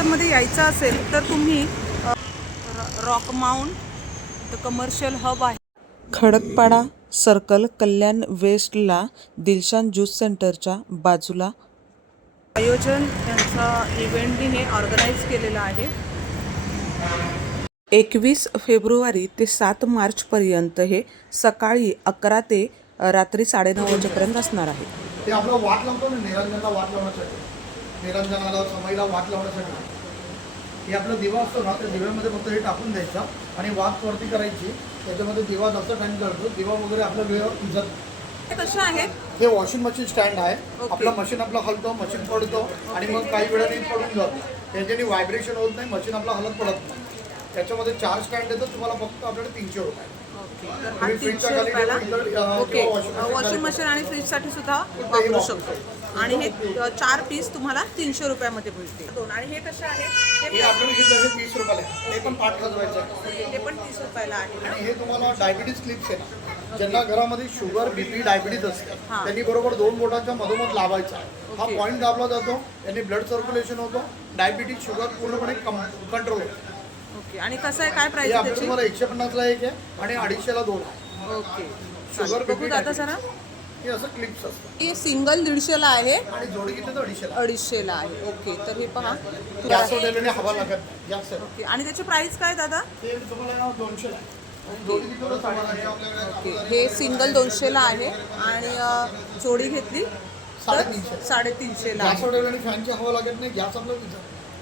कला प्रदर्शनमध्ये यायचं असेल तर तुम्ही Rock Mount the commercial hub आहे. खडकपाडा सर्कल कल्याण वेस्टला दिलशान ज्यूस सेंटरच्या बाजूला. आयोजन यांचा इव्हेंटनी हे ऑर्गनाईज केलेलं आहे. एकवीस फेब्रुवारी ते सात मार्चपर्यंत हे सकाळी अकरा ते रात्री साडेनऊ वाजेपर्यंत असणार आहे. ते आपलं वाट लावतो ना निरंजनाला वाट लावण्यासाठी. निरंजनाला समईला वाट लावण्यासाठी. हे आपलं दिवा असतो ना त्या दिव्यामध्ये फक्त हे टाकून द्यायचं आणि वात वरती करायची. त्याच्यामध्ये दिवा जास्त टाइम करतो दिवा वगैरे आपल्या वेळेवर नाही. हे हे वॉशिंग मशीन स्टँड आहे. आपलं मशीन आपलं हलतो मशीन पडतो आणि मग काही वेळाने पडून जातो. त्याच्याने व्हायब्रेशन होत नाही मशीन आपलं हलत पडत नाही. त्याच्यामध्ये चार स्टँड येतं तुम्हाला फक्त आपल्याकडे तीनशे रुपये. तर हा तीनशे रुपयाला ओके. वॉशिंग मशीन आणि फ्रीजसाठी सुद्धा वापरू शकतो. आणि हे चार पीस तुम्हाला तीनशे रुपयामध्ये मिळते दोन. आणि हे कसे आहे. ते पण पाठ सजवायचं आहे ते पण तीस रुपयाला आहे. आणि हे तुम्हाला डायबिटीज क्लिप्स आहे ज्यांना घरामध्ये शुगर बीपी डायबिटीज असते. त्यांनी बरोबर दोन बोटाच्या मधोमध लावायचा. हा. पॉईंट दाबला जातो त्यांनी ब्लड सर्क्युलेशन होतो डायबिटीज शुगर पूर्णपणे कंट्रोल होतो. ओके. आणि कसं आहे काय हे प्राइस आहे त्याची? तुम्हाला एकशे पन्नासला एक आहे आणि अडीचशेला दोन आहे. ओके. शुगर. बघू दादा जरा. हे असं क्लिप्स असतात. हे सिंगल दीडशेला आहे. आणि जोडी घेतलं तर अडीचशेला अडीचशेला आहे. ओके. तर हे पहा. तुला दिल्याने हवा लागत नाही. गॅस आहे. ओके. आणि त्याची प्राइस काय दादा? ते तुम्हाला दोनशेला आहे. आणि जोडी घेतलं तर साडेतीनशे. ओके. हे सिंगल दोनशेला आहे. आणि अ, जोडी घेतली साडेतीनशे. साडेतीनशेला आहे. फॅनची हवा लागत नाही. गॅस आपलं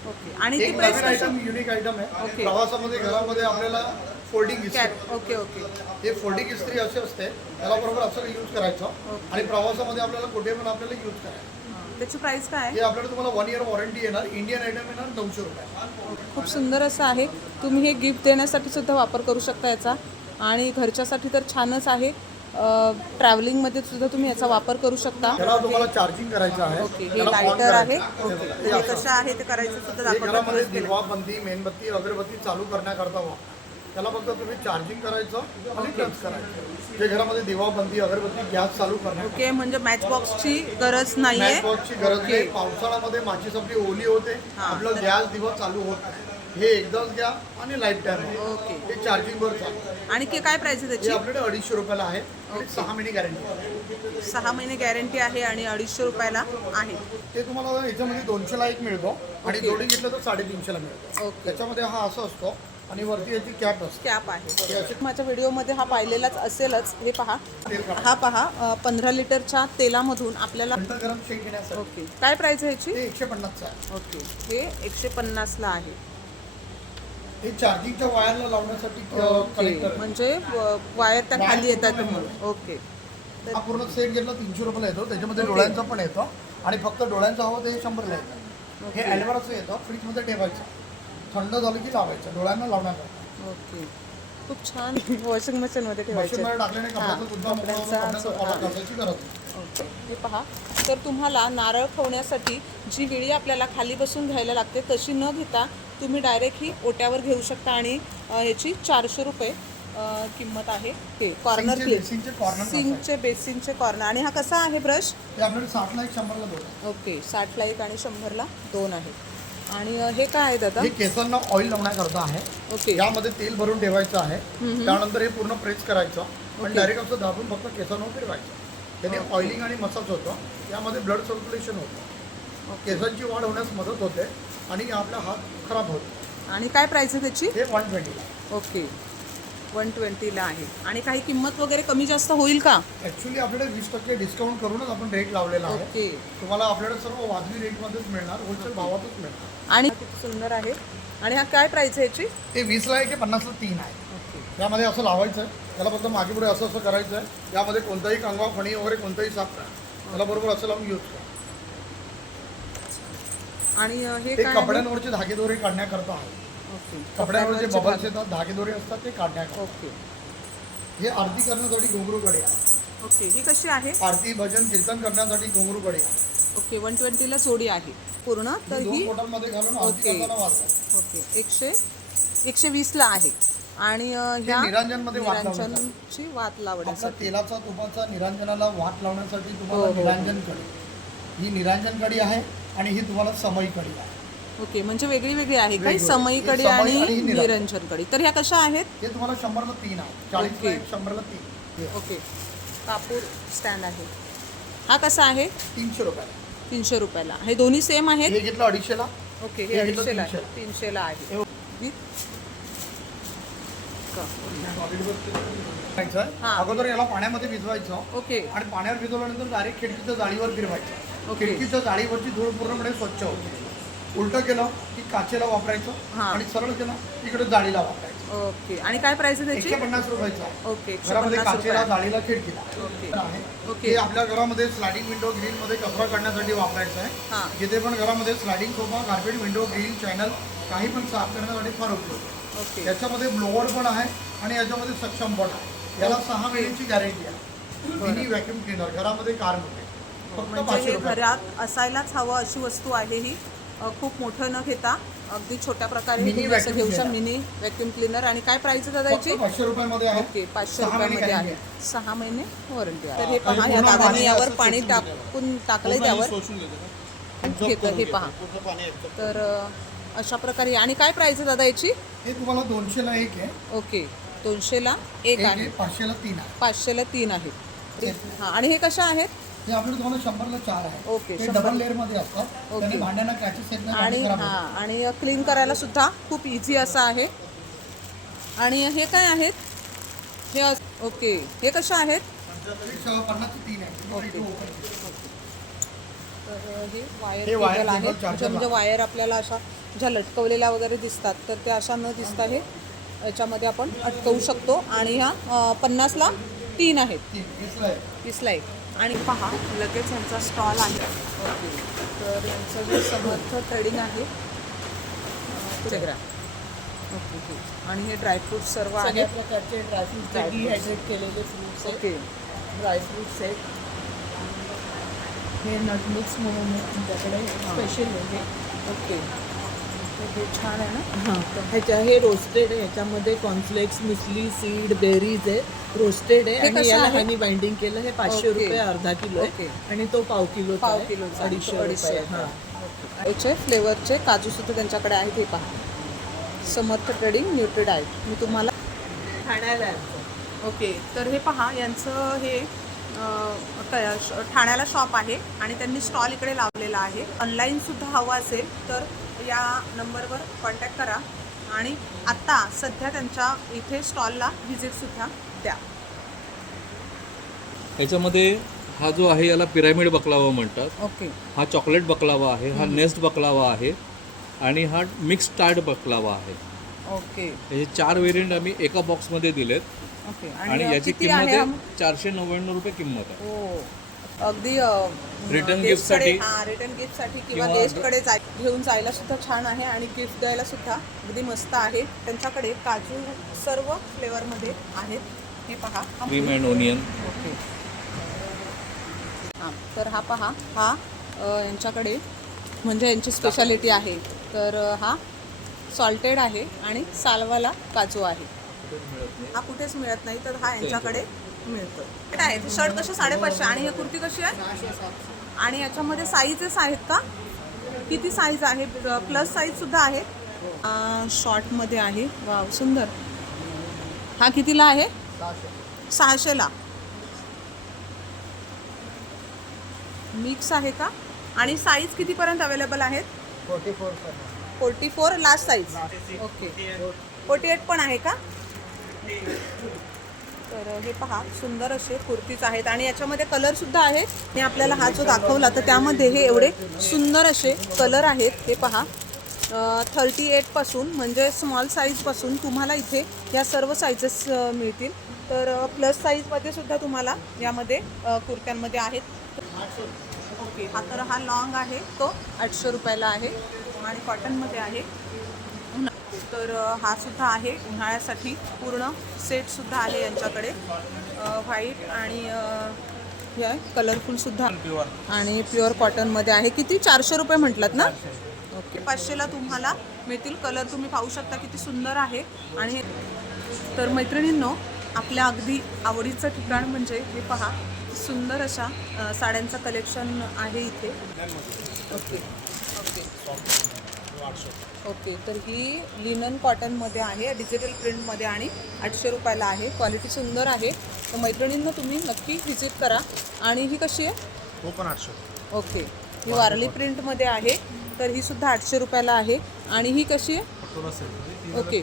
ओके. आणि ती एक नवीन आयटम युनिक आयटम आहे. ओके. प्रवासामध्ये घरामध्ये आपल्याला फोल्डिंग इस्त्री कॅप ओके ओके. हे फोल्डिंग इस्त्री अशी असते. त्याला बरोबर असं यूज करायचं. आणि प्रवासामध्ये आपल्याला कुठे पण आपल्याला यूज करायचं. त्याची प्राइस काय? आहे हे आपल्याला तुम्हाला वन इयर वॉरंटी येणार. इंडियन आयटम येणार नऊशे रुपये. खूप सुंदर असं आहे. तुम्ही हे गिफ्ट देण्यासाठी सुद्धा वापर करू शकता याचा. आणि घरच्यासाठी तर छानच आहे. ट्रॅव्हलिंगमध्ये सुद्धा तुम्ही याचा वापर करू शकता. त्याला तुम्हाला चार्जिंग करायचं आहे. ओके हे त्याला on लायटर आहे. करायचं. ओके. हे तर हे. कसं आहे ते करायचं सुद्धा हे दाखवतात. घरामध्ये दिवा बंदी मेणबत्ती अगरबत्ती चालू करण्याकरता वापर त्याला फक्त तुम्ही चार्जिंग करायचं आणि टच करायचं. जे घरामध्ये दिवा बंदी अगरबत्ती गॅस चालू करण्या ओके म्हणजे मॅच बॉक्सची गरज नाहीये. मॅच बॉक्सची गरज नाही. पावसाळ्यामध्ये माचीस आपली ओली होते. हा. आपलं गॅस दिवा चालू होत नाही. हे एकदाच घ्या आणि लाईफ टाईम ओके. हे चार्जिंग वर चालतं. आणि ते काय प्राइस आहे हे त्याची आपल्याकडे अडीचशे रुपयाला आहे. आणि सहा महिने गॅरंटी सहा महिने गॅरंटी आहे आणि अडीचशे रुपयाला आहे. ते तुम्हाला याच्यामध्ये दोनशेला एक मिळतो. आणि. जोडी घेतलं तर साडेतीनशेला मिळतो. ओके. त्याच्यामध्ये हा असं असतो आणि वरती याची कॅप असते. कॅप आहे. माझ्या व्हिडिओमध्ये हा पाहिलेलाच असेलच. हे पहा. हा पहा पंधरा लिटरच्या तेलामधून आपल्याला थंड गरम शेक घेण्यासाठी. ओके काय प्राइस आहे ह्याची? ते एकशे पन्नासचं आहे. ओके हे एकशे पन्नासला आहे. हे चार्जिंगच्या वायरला लावण्यासाठी म्हणजे वायर त्या खाली येतात म्हणून. ओके. हा पूर्ण सेट घेतला तीनशे रुपयाला येतो. त्याच्यामध्ये डोळ्यांचा पण येतो आणि फक्त डोळ्यांचा हवं ते शंभरला येतं. हे ॲल्वराचं येतं फ्रीजमध्ये ठेवायचं. थंड झालं की लावायचं डोळ्यांना लावण्याचं. ओके. खूप छान. वॉशिंग मशीनमध्ये ठेवायचे. मशीनमध्ये टाकल्याने कपड्याचा सुद्धा मोकळा होतो, कपड्यांचा कपड्याचा असं- कॉलर. घालायची गरज नाही. हे पहा. तर तुम्हाला नारळ खवण्यासाठी जी विळी आपल्याला खाली बसून घ्यायला लागते तशी न घेता तुम्ही डायरेक्ट ही ओट्यावर घेऊ शकता आणि याची चारशे रुपये किंमत आहे हे कॉर्नर क्लिप बेसिनचे कॉर्नर आणि हा कसा आहे ब्रश ते साठला एक शंभरला दोन. ओके. साठला एक आणि शंभरला दोन आहे. आणि हे काय आहे दादा? हे केसांना ऑइल लावण्याकरता आहे. ओके. यामध्ये तेल भरून ठेवायचं आहे. त्यानंतर हे पूर्ण प्रेस करायचं. पण डायरेक्ट असं दाबून फक्त केसांवर फिरवायचं. त्याने ऑइलिंग आणि मसाज होतो. यामध्ये ब्लड सर्क्युलेशन होतं. केसांची वाढ होण्यास मदत होते आणि आपला हात खराब होतो. आणि काय प्राइस आहे त्याची? हे वन ट्वेंटीला ओके. वन ट्वेंटीला आहे. आणि काही किंमत वगैरे कमी जास्त होईल का? ॲक्च्युली आपल्याकडे वीस टक्के डिस्काउंट करूनच आपण रेट लावलेला आहे. ओके. तुम्हाला आपल्याकडे सर्व वाजवी रेटमध्येच मिळणार होलसेल भावातच मिळणार. आणि खूप सुंदर आहे. आणि हा काय प्राइस आहे याची? ते वीसला आहे की पन्नासला तीन आहे. यामध्ये असं लावायचं आहे त्याला फक्त मागे पुढे असं असं करायचं आहे यामध्ये कोणताही कंगवा फणी वगैरे कोणताही करा त्याला बरोबर असं लावून यूज करा आणि हे ते काय आहे? कपड्यांवरचे धागेदोरे काढण्याकरता आहे. ओके. कपड्यांवर जे कपड्यांवरचे बबल्स. येतात धागेदोरे असतात ते काढण्याकरता. ओके. हे आरती करण्यासाठी घुंगरूकडे आहे. ओके. ही कशी आहे? आरती भजन कीर्तन करण्यासाठी घुंगरूकडे आहे. ओके. वन ट्वेंटीला जोडी आहे पूर्ण. तर दोन ही बोटांमध्ये घालून आरती ओके. करताना वाचतात ओके. एकशे एकशे वीसला आहे. आणि ह्या निरांजनमध्ये वात लावण्यासाठी. निरांजनची वात आपला लावण्यासाठी तेलाचा तुपाचा निरांजनाला वाट लावण्यासाठी हो, तुम्हाला हो. निरांजन कडी. ही निरांजन कडी आहे आणि ही तुम्हाला समय कडी आहे. ओके म्हणजे वेगळी वेगळी आहे काही? वेगळी. समई कडी ही समई आणि आणि ही. निरंजन कडी. तर ह्या कशा आहेत? हे तुम्हाला शंभरला तीन आहे. चाळीसला ओके. एक शंभरला तीन. हे. ओके. कापूर स्टँड आहे. हा कसा आहे? तीनशे रुपये तीनशे रुपयाला. हे दोन्ही सेम आहेत? हे घेतलं अडीचशेला. ओके हे हे घेतलं अडीचशेला आहे. तीनशेला. आहे. हे- अगोदर याला पाण्यामध्ये भिजवायचं ओके. आणि पाण्यावर भिजवल्यानंतर डायरेक्ट खिडकीच्या जाळीवर फिरवायचं. ओके. खिडकीच्या जाळीवरची धूळ पूर्णपणे स्वच्छ होते. उलटं केलं की काचेला वापरायचं. आणि सरळ केलं इकडे जाळीला वापरायचं. ओके. आणि काय प्राइस आहे त्याची? पन्नास रुपयाचं. ओके घरामध्ये काचेला जाळीला खिडकीला. ओके. आहे. ओके. हे आपल्या घरामध्ये स्लायडिंग विंडो ग्रिलमध्ये कचरा काढण्यासाठी वापरायचं. आहे. जिथे पण घरामध्ये sliding sofa carpet window grill channel काही पण साफ करण्यासाठी फार उपयोग. आहे. याच्यामध्ये ब्लोअर पण आहे आणि याच्यामध्ये सक्षम पण आहे. याला सहा महिन्याची गॅरंटी आहे. मिनी व्हॅक्युम क्लिनर घरामध्ये कारमध्ये फक्त म्हणजे हे घरात असायलाच हवं अशी वस्तू आहे ही. खूप मोठं न घेता अगदी छोट्या प्रकारे घेऊ शकता. मिनी व्हॅक्युम क्लिनर आणि काय प्राइस दादा याची पाचशे रुपयामध्ये आहे. ओके पाचशे रुपयामध्ये आहे. सहा महिने? वॉरंटी आहे. तर हे पहा या दादाने पाणी यावर पाणी. टाकून टाकलंय त्यावर. घेतं हे पहा तर अशा प्रकारे. आणि काय प्राइस आहे दादा याची? हे तुम्हाला दोनशेला एक आहे. ओके. दोनशेला एक एक आहे. आहे पाचशेला तीन आहे. पाचशेला तीन आहेत हां आणि हे कशा आहेत? हे आपल्याला तुम्हाला शंभरला चार आहे. ओके, हे शंभर. डबल लेअरमध्ये असतात. ओके. त्यांनी भांड्यांना क्रॅचेस येत नाही आणि भांडी खराब होत हां आणि क्लीन करायला सुद्धा खूप इझी असं आहे. आणि हे काय आहेत? हे अस- ओके. हे कशा आहेत? नाही. एक सहा पन्नासची तीन आहे. तुम्हाला इथे open आहे. तर हे वायर केबल charger म्हणजे म्हणजे वायर आपल्याला अशा ज्या लटकवलेल्या वगैरे दिसतात तर त्या अशा न दिसता हे याच्यामध्ये आपण अटकवू शकतो. आणि ह्या पन्नासला तीन आहेत. आहे वीसला एक. आणि पहा लगेच यांचा स्टॉल आहे. ओके तर यांचं जे समर्थ ट्रेडिंग आहे ओके आणि हे ड्रायफ्रूट सर्व आहेत. प्रकारचे ड्रायफ्रूट डिहायड्रेट केलेले फ्रुट्स ओके. ड्रायफ्रुट्स आहेत. हे नट मिक्स म्हणून आहे आमच्याकडे स्पेशल आहे. ओके. छान आहे ना? हां. ह्याच्या हे रोस्टेड आहे. ह्याच्यामध्ये कॉर्नफ्लेक्स मुसली सीड बेरीज आहे. रोस्टेड आहे. आणि याला आहे? हनी बाइंडिंग केलं. हे पाचशे. रुपये अर्धा किलो. आहे. आणि तो पाव किलो पाव किलोचा अडीचशे अडीचशे. हां. याचे फ्लेवरचे काजू सुद्धा त्यांच्याकडे आहेत. हे पहा. समर्थ ट्रेडिंग न्यूट्री डाएट मी तुम्हाला ठाण्याला आहे. ओके. तर हे पहा यांचं हे ठाण्याला शॉप आहे. आणि त्यांनी स्टॉल इकडे लावलेला आहे. ऑनलाईन सुद्धा हवं असेल तर या नंबरवर कॉन्टॅक्ट करा आणि आत्ता सध्या त्यांच्या इथे स्टॉलला व्हिजिटसुद्धा द्या. याच्यामध्ये हा जो आहे याला पिरामिड बकलावा म्हणतात. ओके. हा चॉकलेट बकलावा आहे हा नेस्ट बकलावा आहे आणि हा मिक्स टार्ट बकलावा आहे. ओके. याचे चार व्हेरियंट आम्ही एका बॉक्समध्ये दिलेत. ओके. आणि याची किंमत आहे हा? चारशे नव्याण्णव रुपये किंमत आहे. हो. अगदी Return गिफ्ट gift साठी. हा रिटर्न गिफ्टसाठी किंवा किंवा गेस्टकडे जाय घेऊन जायला सुद्धा छान आहे आणि गिफ्ट द्यायला सुद्धा अगदी मस्त आहे. त्यांच्याकडे काजू सर्व फ्लेवरमध्ये आहेत. हे पहा. क्रीम अँड ओनियन ओके हां तर हा पहा. हा अ, यांच्याकडे म्हणजे यांची स्पेशालिटी आहे. तर अ, हा सॉल्टेड आहे आणि सालवाला काजू आहे. हा कुठेच मिळत नाही तर हा यांच्याकडे मिळतो. काय आहे शर्ट कसे साडेपाचशे? आणि ही कुर्ती कशी आहे? आणि याच्यामध्ये साईजेस आहेत का? किती साईज आहे? प्लस साईज सुद्धा आहे. शॉर्टमध्ये आहे. वाव सुंदर. हा कितीला आहे? सहाशेला. मिक्स आहे का? आणि साईज कितीपर्यंत अवेलेबल आहेत? Forty four forty four last size okay forty eight पण आहे का? तर हे पहा सुंदर असे कुर्तीज आहेत आणि याच्यामध्ये कलर सुद्धा आहेत मी आपल्याला हा जो दाखवला तर त्यामध्ये हे एवढे सुंदर असे कलर आहेत. हे पहा थर्टी एटपासून म्हणजे स्मॉल साईजपासून तुम्हाला इथे या सर्व साईजेस मिळतील. तर प्लस साईजमध्ये सुद्धा तुम्हाला यामध्ये कुर्त्यांमध्ये आहेत. ओके हा तर हा लॉंग आहे तो आठशे रुपयाला आहे आणि कॉटनमध्ये आहे. तर हा सुद्धा आहे. उन्हाळ्यासाठी पूर्ण सेटसुद्धा आहे यांच्याकडे. व्हाईट आणि हे आहे कलरफुलसुद्धा आणि प्युअर कॉटनमध्ये आहे. किती? चारशे रुपये म्हटलात ना? ओके. पाचशेला तुम्हाला मिळतील. कलर तुम्ही पाहू शकता किती सुंदर आहे. आणि तर मैत्रिणींनो आपल्या अगदी आवडीचं ठिकाण म्हणजे हे पहा. सुंदर अशा साड्यांचं कलेक्शन आहे इथे. ओके. ओके ओके तर ही लिनन कॉटनमध्ये आहे डिजिटल प्रिंटमध्ये आणि आठशे रुपयाला आहे. क्वालिटी सुंदर आहे. तर मैत्रिणींना तुम्ही नक्की व्हिजिट करा. आणि ही कशी आहे? तो पण आठशे. ओके ही वारली प्रिंटमध्ये आहे. तर ही सुद्धा आठशे रुपयाला आहे. आणि ही कशी आहे? ओके.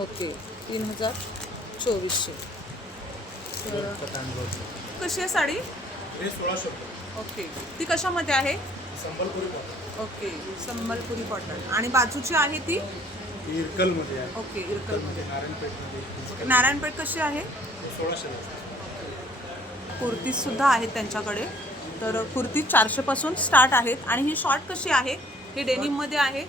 ओके तीन हजार चोवीसशे. तर कशी आहे साडी? हे सोळाशे ओके ती कशामध्ये आहे? संबलपुरी ओके संबलपुरी कॉटन आणि बाजूची आहे ती? इरकलमध्ये आहे. ओके इरकलमध्ये. नारायणपेठमध्ये. नारायणपेठ कशी आहे? सोळाशे कुर्तीज सुद्धा आहेत त्यांच्याकडे. तर कुर्ती चारशेपासून स्टार्ट आहेत. आणि ही शॉर्ट कशी आहे? ही डेनिममध्ये आहे?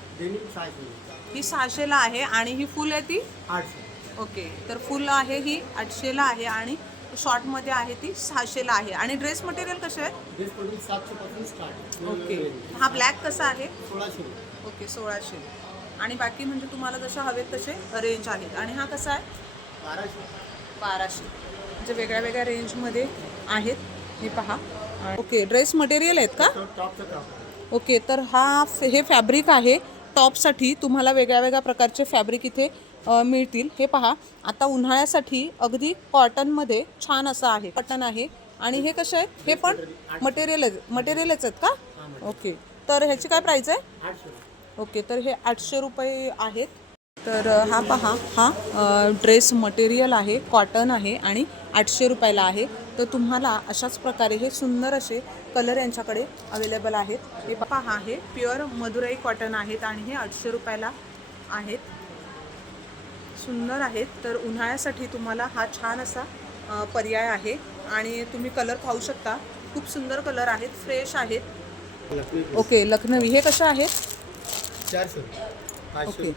ही सहाशेला आहे. आणि ही फुल आहे ती? आठशे. ओके तर फुल आहे ही आठशेला आहे. आणि शॉर्टमध्ये आहे ती सहाशेला आहे. आणि ड्रेस मटेरियल कसे आहे ओके. हा ब्लॅक कसा आहे? सोळाशे. ओके सोळाशे. आणि बाकी म्हणजे तुम्हाला जसे हवेत तसे रेंज आहेत. आणि हा कसा आहे? बाराशे. बाराशे. म्हणजे वेगळ्या वेगळ्या रेंजमध्ये आहेत. हे पहा. ओके ड्रेस मटेरियल आहेत का? ओके तर हा हे फॅब्रिक आहे. टॉपसाठी तुम्हाला वेगळ्या वेगळ्या प्रकारचे फॅब्रिक इथे मिळतील. हे पहा आता उन्हाळ्यासाठी अगदी कॉटनमध्ये छान असं आहे. कॉटन आहे. आणि हे कसे आहे हे पण मटेरियल मटेरियलच आहेत का? ओके. तर ह्याची काय प्राईस आहे? ओके. तर हे आठशे रुपये आहेत. तर हा पहा हा ड्रेस मटेरियल आहे कॉटन आहे आणि आठशे रुपयाला आहे. तर तुम्हाला अशाच प्रकारे हे सुंदर असे कलर यांच्याकडे अवेलेबल आहेत. हे पहा हे प्युअर मधुराई कॉटन आहेत आणि हे आठशे रुपयाला आहेत. सुंदर आहेत. तर उन्हाळ्यासाठी तुम्हाला हा छान असा पर्याय आहे. आणि तुम्ही कलर पाहू शकता. खूप सुंदर कलर आहेत फ्रेश आहेत. ओके लखनवी. हे कशा आहेत? ओके.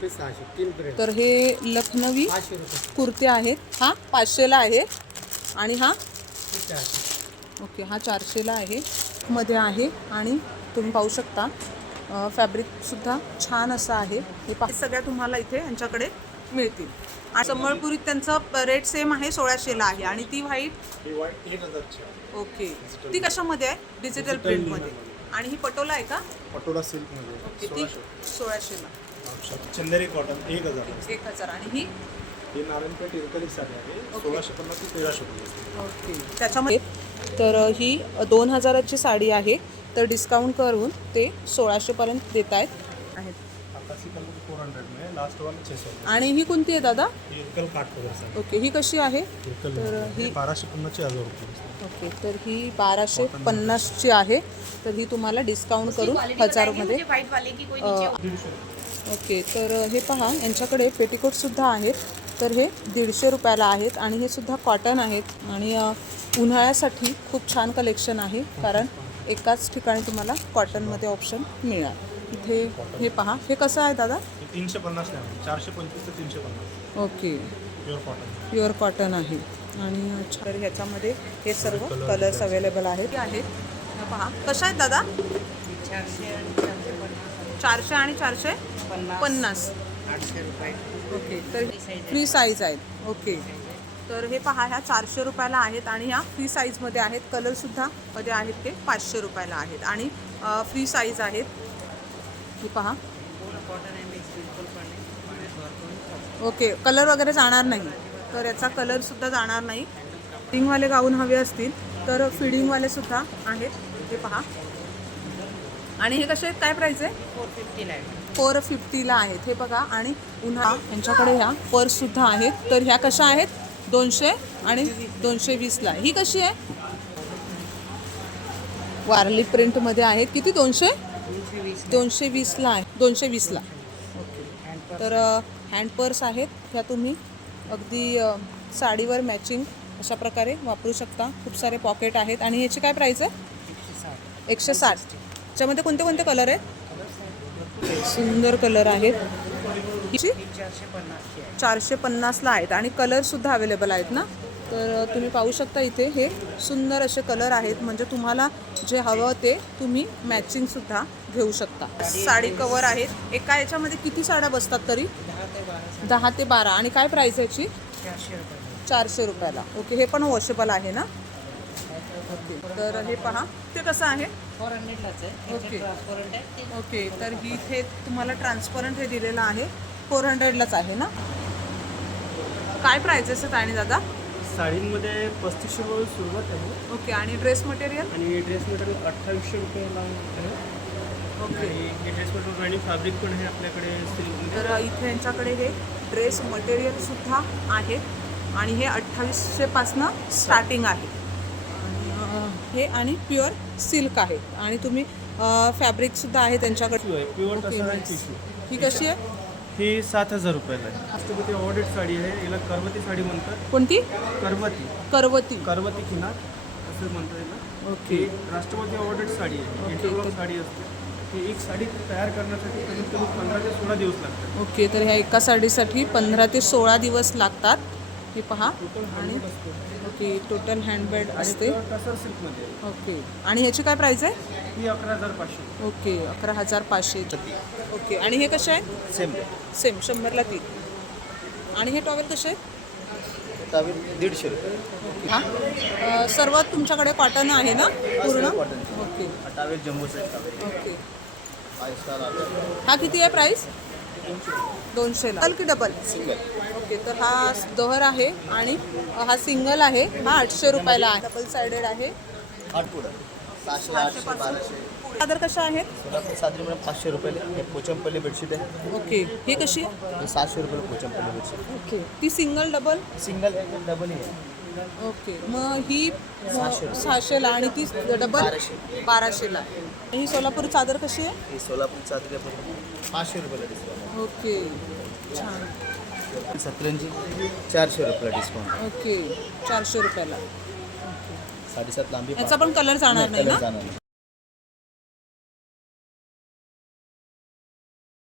तर हे लखनवी कुर्ते आहेत. हा पाचशेला आहे. आणि हा? ओके हा चारशेला आहे. मध्ये आहे. आणि तुम्ही पाहू शकता फॅब्रिकसुद्धा छान असं आहे. हे पहा सगळ्या तुम्हाला इथे यांच्याकडे मिळतील. आणि संबळपुरीत त्यांचं रेट सेम आहे सोळाशेला आहे. आणि ती व्हाईट ही वाईट एक हजारची आहे. ओके. ती कशामध्ये आहे? डिजिटल प्रिंटमध्ये आणि ही पटोला आहे का? पटोला सिल्कमध्ये ओके ती सोळाशेला चंदेरी कॉटन एक हजार एक हजार. आणि ही? ही नारायणपेठ इरकली साडी आहे सोळाशे पन्नास ते तेराशे रुपये. ओके. त्याच्यामध्ये तर ही दोन हजाराची साडी आहे. तर डिस्काउंट करून ते सोळाशेपर्यंत देत आहेत आहेत आकाशी कलर फोर हंड्रेड में लास्ट सौ आणि ही कोणती आहे दादा? वगैरे साडी ओके ही कशी आहे? तर ही बाराशे पन्नासचे हजार रुपये ओके तर ही बाराशे पन्नासची आहे. तर ही तुम्हाला डिस्काउंट करून हजारमध्ये ओके तर हे पहा यांच्याकडे पेटिकोटसुद्धा आहेत. तर हे दीडशे रुपयाला आहेत आणि हे सुद्धा कॉटन आहेत. आणि अ, उन्हाळ्यासाठी खूप छान कलेक्शन आहे. कारण एकाच ठिकाणी तुम्हाला कॉटनमध्ये ऑप्शन मिळणार. इथे हे पहा. हे कसं आहे दादा? तीनशे पन्नास चारशे पंचवीस ते तीनशे पन्नास okay. Pure cotton pure cotton आहे. आणि अच्छा, तर ह्याच्यामध्ये हे सर्व कलर्स अवेलेबल आहेत. हे आहेत. हे पहा. कशा आहेत दादा? चारशे आणि चारशे पन्नास. ओके. तर फ्री साईज आहेत. ओके. तर हे पहा ह्या चारशे रुपयाला आहेत आणि ह्या फ्री साईजमध्ये आहेत. कलरसुद्धा मध्ये आहेत ते पाचशे रुपयाला आहेत. आणि फ्री साईज आहेत. हे पहा. ओके कलर वगैरे जाणार नाही. तर याचा कलरसुद्धा जाणार नाही. फिडिंगवाले गाऊन हवे असतील तर फिडिंगवाले सुद्धा आहेत. हे पहा. आणि हे कसे आहेत? काय प्राईस आहे? फोर फिफ्टीला आहेत. हे बघा. आणि उन्हा यांच्याकडे ह्या पर्ससुद्धा आहेत. तर ह्या कशा आहेत? दोनशे आणि दोनशे वीसला ही कशी आहे? वारली प्रिंटमध्ये आहेत. किती? दोनशे? दोनशे वीसला आहे. दोनशे वीसला ओके. तर हँड पर्स आहेत. ह्या तुम्ही अगदी साडीवर मॅचिंग अशा प्रकारे वापरू शकता. खूप सारे पॉकेट आहेत. आणि याची काय प्राईस आहे? एकशे साठ. याच्यामध्ये कोणते कोणते कलर आहेत? सुंदर कलर आहेत. चारशे पन्नासला आहेत. आणि कलरसुद्धा अवेलेबल आहेत ना? तर तुम्ही पाहू शकता इथे हे सुंदर असे कलर आहेत. म्हणजे तुम्हाला जे हवं ते तुम्ही मॅचिंगसुद्धा घेऊ शकता. साडी कवर आहेत. एका याच्यामध्ये किती साड्या बसतात तरी? दहा ते बारा. आणि काय प्राईस याची? चारशे रुपयाला. ओके हे पण वॉशेबल आहे ना? ओके तर हे पहा. ते कसं आहे? फोर हंड्रेडलाच आहे ओके. ओके तर ही इथे तुम्हाला ट्रान्सपरंट हे दिलेलं आहे. फोर हंड्रेडलाच आहे ना? काय प्राइजेस आहेत आणि दादा? साडींमध्ये पस्तीसशे रुपये सुरुवात आहे. ओके आणि ड्रेस मटेरियल आणि ड्रेस मटेरियल अठ्ठावीसशे रुपयाला आहे. ओके. आणि फॅब्रिक पण आहे आपल्याकडे तर इथे यांच्याकडे हे ड्रेस मटेरियलसुद्धा आहे आणि हे अठ्ठावीसशेपासनं स्टार्टिंग आहे. हे आणि प्युअर सिल्क आहे. आणि तुम्ही फॅब्रिकसुद्धा आहे त्यांच्याकडे. प्युअर ही कशी आहे? ही सात हजार रुपयाला आहे. राष्ट्रपती ऑर्डेड साडी आहे. याला करवती साडी म्हणतात. कोणती? करवती करवती. करवती किनार असं म्हणतात ओके. ही राष्ट्रपती ऑर्डेड साडी आहे. साडी असते. ही एक साडी तयार करण्यासाठी कमीत कमी पंधरा ते सोळा दिवस लागतात. ओके तर ह्या एका साडीसाठी पंधरा ते सोळा दिवस लागतात. हे पहा. आणि ओके टोटल हँडबॅग असते. टसर सिल्कमध्ये. आहे. ओके. आणि ह्याची काय प्राईस आहे? ही अकरा हजार पाचशे. ओके अकरा हजार पाचशे. ओके आणि हे कसे आहे? सेम सेम शंभरला तीन. आणि हे टॉवेल कसे आहेत? टावेल दीडशे रुपये. हां? अ, सर्व तुमच्याकडे कॉटन आहे ना? पूर्ण. Okay. Towel jumbo towel okay. हा किती आहे प्राईस दोनशेला डबल की डबल सिंगल ओके तर हा दोहर आहे आणि हा सिंगल आहे. हा आठशे रुपयाला आहे. डबल सायडेड आहे. चादर कशा आहेत? साजरी म्हणून पाचशे रुपयाला हे पोचमपल्ली बेडशीट आहे. ओके ही कशी आहे? सातशे रुपयाला पोचमपल्ली बेडशीट ओके ती सिंगल डबल सिंगल डबल आहे. ओके मग ही सहाशे रुपये. सहाशेला आणि ती डबल बाराशे. बाराशेला ही सोलापूर चादर कशी आहे? हे सोलापूर आपण पाचशे रुपयाला डिस्काउंट ओके छान. सतरंजी चारशे रुपयाला डिस्काउंट ओके चारशे रुपयाला. साडेसात लांबी याचा पण कलर जाणार नाही ना? जाणार नाही.